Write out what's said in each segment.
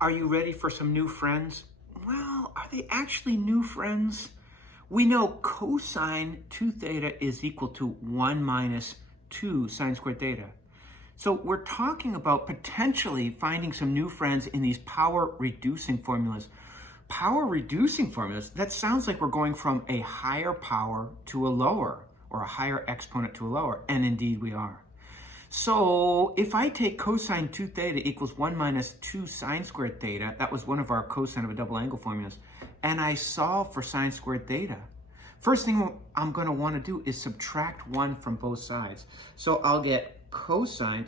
Are you ready for some new friends? Well, are they actually new friends? We know cosine 2 theta is equal to 1 minus 2 sine squared theta. So we're talking about potentially finding some new friends in these power reducing formulas. Power reducing formulas, that sounds like we're going from a higher power to a lower, or a higher exponent to a lower, and indeed we are. So if I take cosine 2 theta equals 1 minus 2 sine squared theta, that was one of our cosine of a double angle formulas, and I solve for sine squared theta, first thing I'm going to want to do is subtract 1 from both sides. So I'll get cosine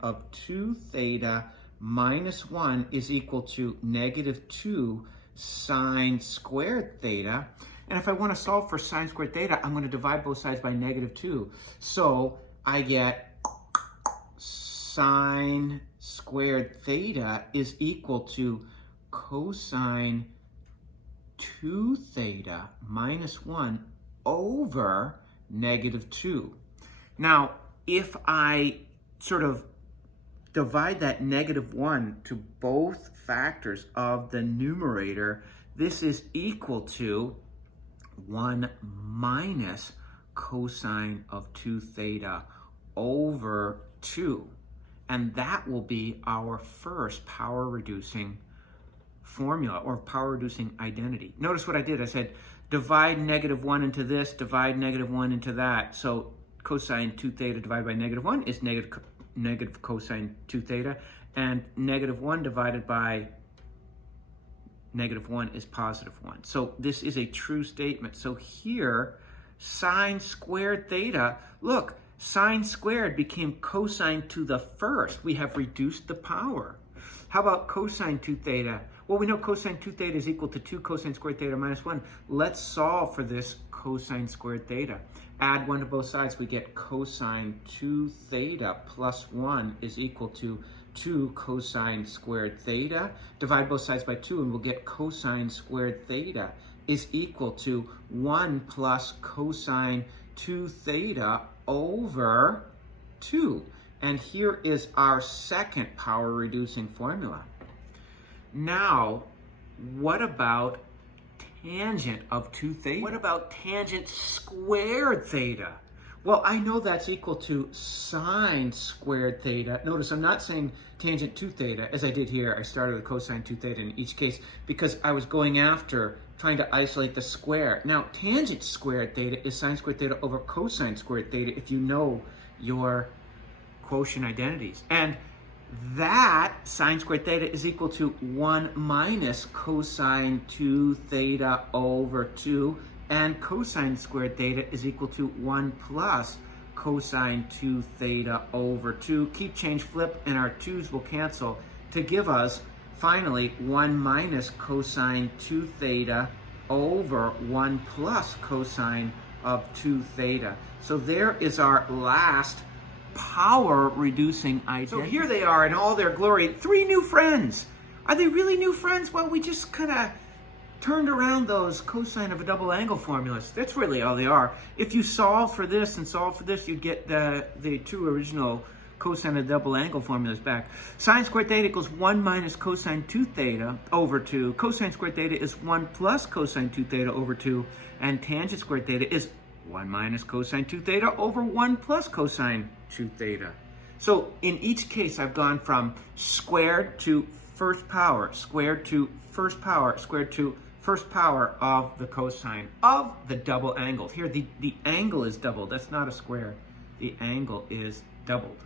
of 2 theta minus 1 is equal to negative 2 sine squared theta. And if I want to solve for sine squared theta, I'm going to divide both sides by negative 2. So I get sine squared theta is equal to cosine 2 theta minus 1 over negative 2. Now, if I sort of divide that negative 1 to both factors of the numerator, this is equal to 1 minus cosine of 2 theta over 2. And that will be our first power reducing formula, or power reducing identity. Notice what I did. I said divide negative 1 into this, divide negative 1 into that. So cosine 2 theta divided by negative 1 is negative cosine 2 theta, and negative 1 divided by negative 1 is positive 1. So this is a true statement. So here, sine squared theta, look, sine squared became cosine to the first. We have reduced the power. How about cosine 2 theta? Well, we know cosine 2 theta is equal to 2 cosine squared theta minus 1. Let's solve for this cosine squared theta. Add 1 to both sides, we get cosine 2 theta plus 1 is equal to 2 cosine squared theta. Divide both sides by 2 and we'll get cosine squared theta is equal to 1 plus cosine 2 theta over 2. And here is our second power reducing formula. Now, what about tangent of 2 theta? What about tangent squared theta? Well, I know that's equal to sine squared theta. Notice I'm not saying tangent 2 theta as I did here. I started with cosine 2 theta in each case because I was going after trying to isolate the square. Now, tangent squared theta is sine squared theta over cosine squared theta if you know your quotient identities. And that sine squared theta is equal to 1 minus cosine 2 theta over 2, and cosine squared theta is equal to 1 plus cosine 2 theta over 2. Keep, change, flip, and our 2's will cancel to give us, finally, 1 minus cosine 2 theta over 1 plus cosine of 2 theta. So there is our last power reducing identity. So here they are in all their glory, 3 new friends. Are they really new friends? Well, we just kind of turned around those cosine of a double angle formulas. That's really all they are. If you solve for this and solve for this, you'd get the 2 original cosine of double angle formulas back. Sine squared theta equals 1 minus cosine 2 theta over 2. Cosine squared theta is 1 plus cosine 2 theta over 2. And tangent squared theta is 1 minus cosine 2 theta over 1 plus cosine 2 theta. So in each case, I've gone from squared to first power, squared to first power, squared to first power of the cosine of the double angle. Here, the angle is doubled. That's not a square. The angle is doubled.